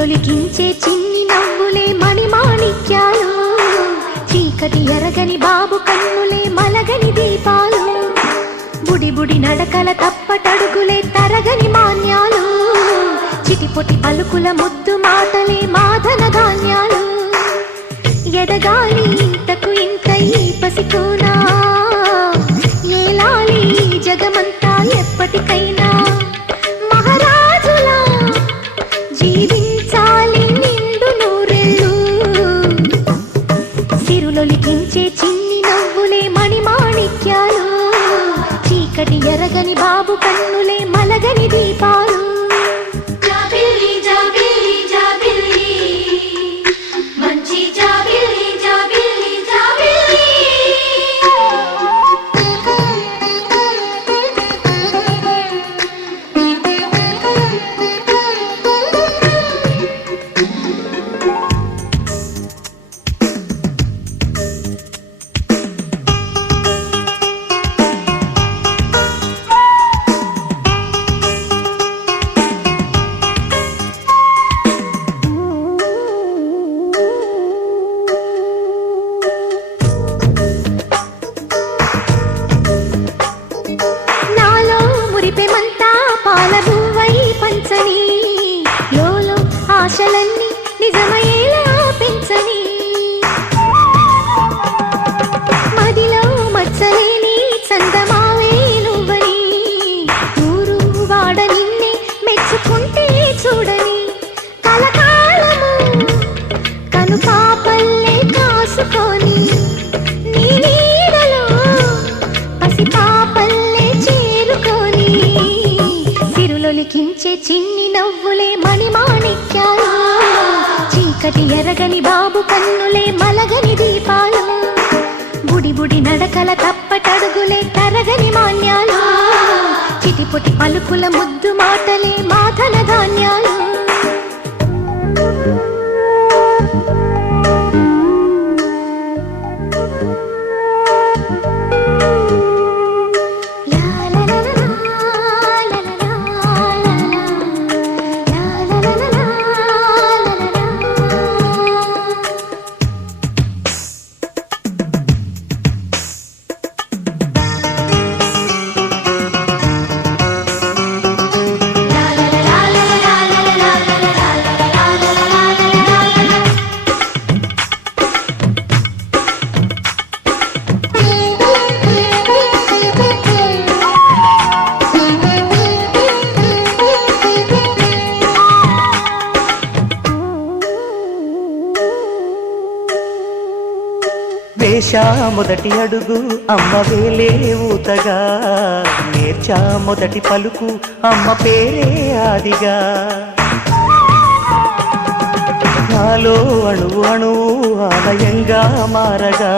సిరులొలికించే చిన్ని నవ్వులే మణిమాణిక్యాలు, చీకటి ఎరగని బాబు కన్నులే మలగని దీపాలు, బుడి బుడి నడకల తప్పటడుగులే తరగని మాన్యాలు, చిటిపొటి పలుకుల ముద్దు మాటలే మాధన ధాన్యాలు. ఎదగాలి ఇంతకు ఇంత ఈ పసికోనా, ఏలాలి జగమంతా ఎప్పటికైనా, మహారాజులా జీవించాలి నిండు నూరెళ్ళు. సిరులొలికించే చిన్ని నవ్వులే మణిమాణిక్యాలు, చీకటి ఎరగని బాబు కన్నులే మలగని దీపాలు. ఆశలన్నీ నిజమయ్యేలా పెంచని, మదిలో మచ్చలేని చందమావే నువ్వని, ఊరు వాడ నిన్నే మెచ్చుకుంటే చూడని, కలకాలము కను పాపల్లే కాసుకొని, నీ నీడలో పసి పాపల్లే చేరుకొని. సిరులొలికించే చిన్ని నవ్వులే మణిమాణిక్యాలు, చీకటి ఎరగని బాబు కన్నులే మలగని దీపాలు, బుడి బుడి నడకల తప్పటడుగులే తరగని మాన్యాలు, చిటిపొటి పలుకుల ముద్దు మాటలే మాధన ధాన్యాలు. వేశా మొదటి అడుగు అమ్మ వేలే ఊతగా, నేర్చా మొదటి పలుకు అమ్మ పేరే ఆదిగా, నాలో అణువు అణువు ఆలయంగా మారగా,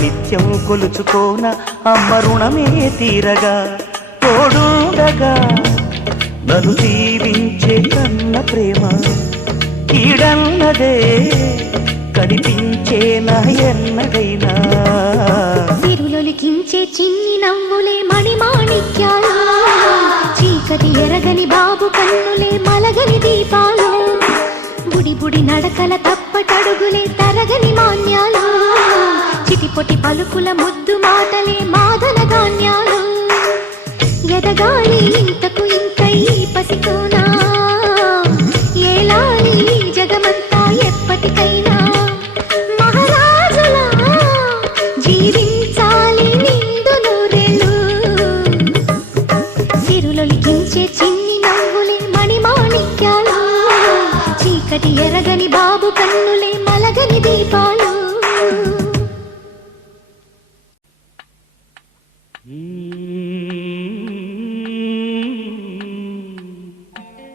నిత్యం కొలుచుకోన అమ్మ రుణమే తీరగా, తోడుండగా నన్ను దీవించే కన్న ప్రేమ కీడన్నదే కనిపించేనా ఎన్నడైనా. సిరులొలికించే చిన్ని నవ్వులే మణిమాణిక్యాలు, చీకటి ఎరగని బాబు కన్నులే మలగని దీపాలు, బుడి బుడి నడకల తప్పటడుగులే తరగని మాన్యాలు, చిటిపొటి పలుకుల ముద్దు మాటలే మాధన ధాన్యాలు. ఎదగాలి ఇంతకు ఇంత ఈ పసికోనా, ఏలాలి జగమంతా ఎప్పటికైనా, మహారాజులా జీవించాలి నిండు నూరెళ్ళు. సిరులొలికించే చిన్ని నవ్వులే మణిమాణిక్యాలు, చీకటి ఎరగని బాబు కన్నులే మలగని దీపాలు.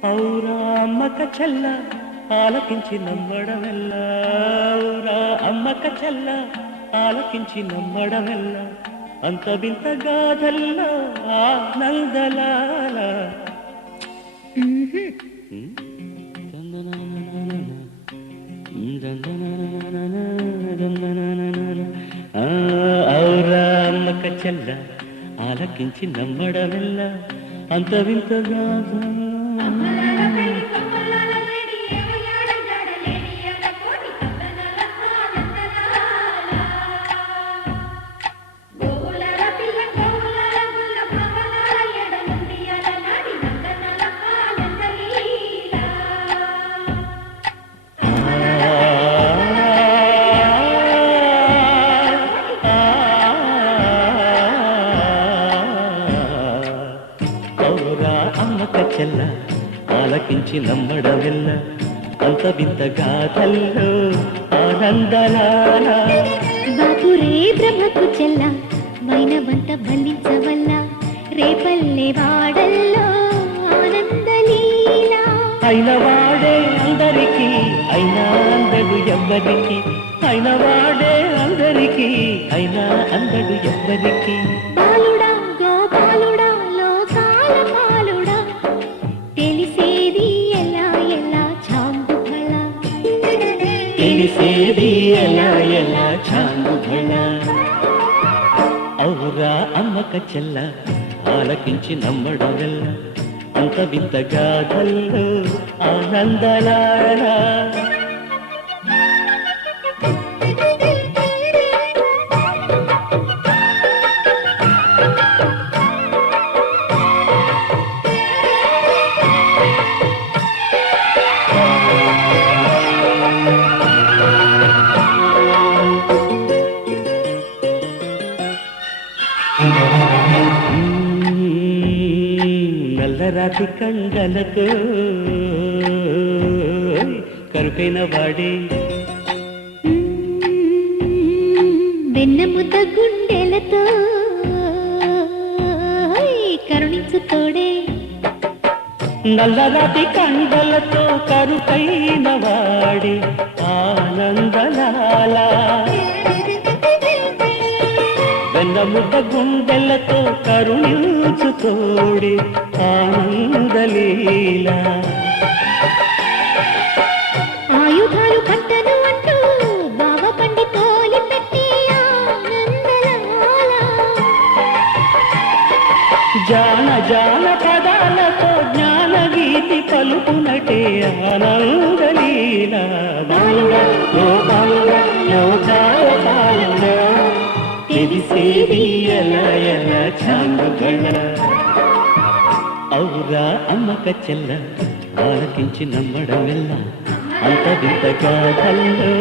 ఔరా అమ్మక చెల్ల ఆలకించి నమ్మడమెల్ల, ఔరా అమ్మక చెల్ల ఆలకించి నమ్మడమెల్ల, అంత వింత గాథల్లో ఆనందలాల. ఔరా అమ్మక చెల్ల ఆలకించి నమ్మడమెల్ల, అంత వింత గాథ. ఔరా అమ్మక చెల్ల ఆలకించి నమ్మడమెల్ల అంత వింత గాథల్లో ఆనందలాల బాపురే బ్రహ్మకు చెల్ల వైనవంత బలించవల్ల రేపల్లె వాడల్లో ఆనందలీలా అయిన వాడే అందరికీ అయినా అందడు ఎవ్వరికి అయిన వాడే అందరికీ అయినా అందడు ఎవ్వరికి బాలుడా గోపాలుడా లోకాల పాలుడా తెలిసేది ఎలా ఎలా చాంగుఫల తెలిసేది ఎలా ఎలా చాంగుభళ ఔరా అమ్మక చెల్ల ఆలకించి నమ్మడమెల్ల అంత వింత గాథల్లో ఆనందలాల నల్లరాతి కండలతో కరుకైన వాడే వెన్నముద్ద గుండెలతో కరుణించు తోడే నల్లరాతి కండలతో కరుకైన వాడే ఆనందలాల వెన్నముద్ద గుండెలతో కరుణించు తోడే ఆనందలీలా ఆయుధాలు పంటను అంటూ బావ పండి తోలి పెట్టి ఆనందలాల జాన జాన పదాలతో జ్ఞాన గీతి పలుకునటే ఆనందలీలా బాలుడా గోపాలుడా లోకాల పాలుడా తెలిసేది ఎలా ఎలా చాంగుగళ ఔరా అమ్మక చెల్ల ఆలకించి నమ్మడమెల్ల అంత వింత గాథల్లో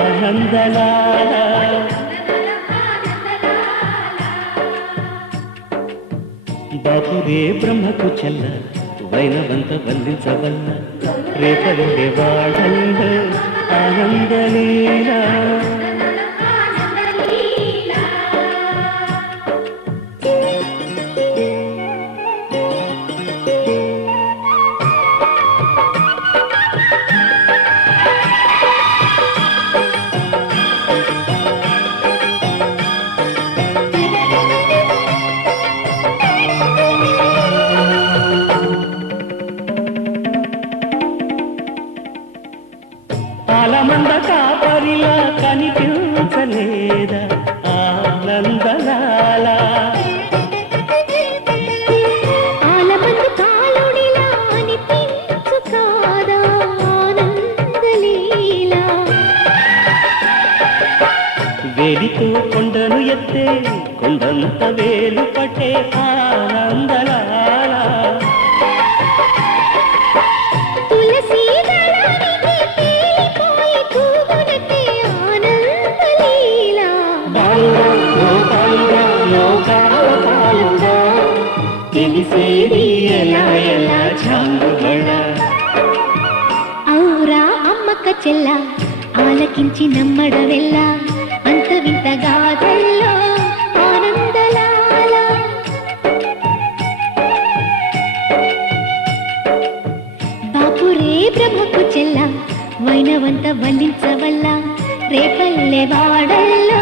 ఆనందలాల బాపురే బ్రహ్మకు చెల్ల వైనవంత వల్లించవల్ల రేపల్లె వాడల్లో ఆనందలీలా ఆలమంద కాపరిలా కనిపించలేదా ఆనందలాల ఆలమందు కాలుడిలా అనిపించు కాదా ఆనందలీలా వేలితో కొండను ఎత్తే కొండంత వేలు పట్టే ఆనందలాల తులసి దళానికి తేలిపోయి తూగునట్టే ఆనందలీలా బాలుడా గోపాలుడా లోకాల పాలుడా తెలిసేది ఎలా ఎలా చాంగుబళ ఔరా అమ్మక చెల్ల ఆలకించి నమ్మడవెల్ల అంత వింత గాథల్లో ఆనందలాల బాపురే బ్రహ్మకు చెల్ల వైనవంత వల్లించవల్ల రేపల్లె వాడల్లో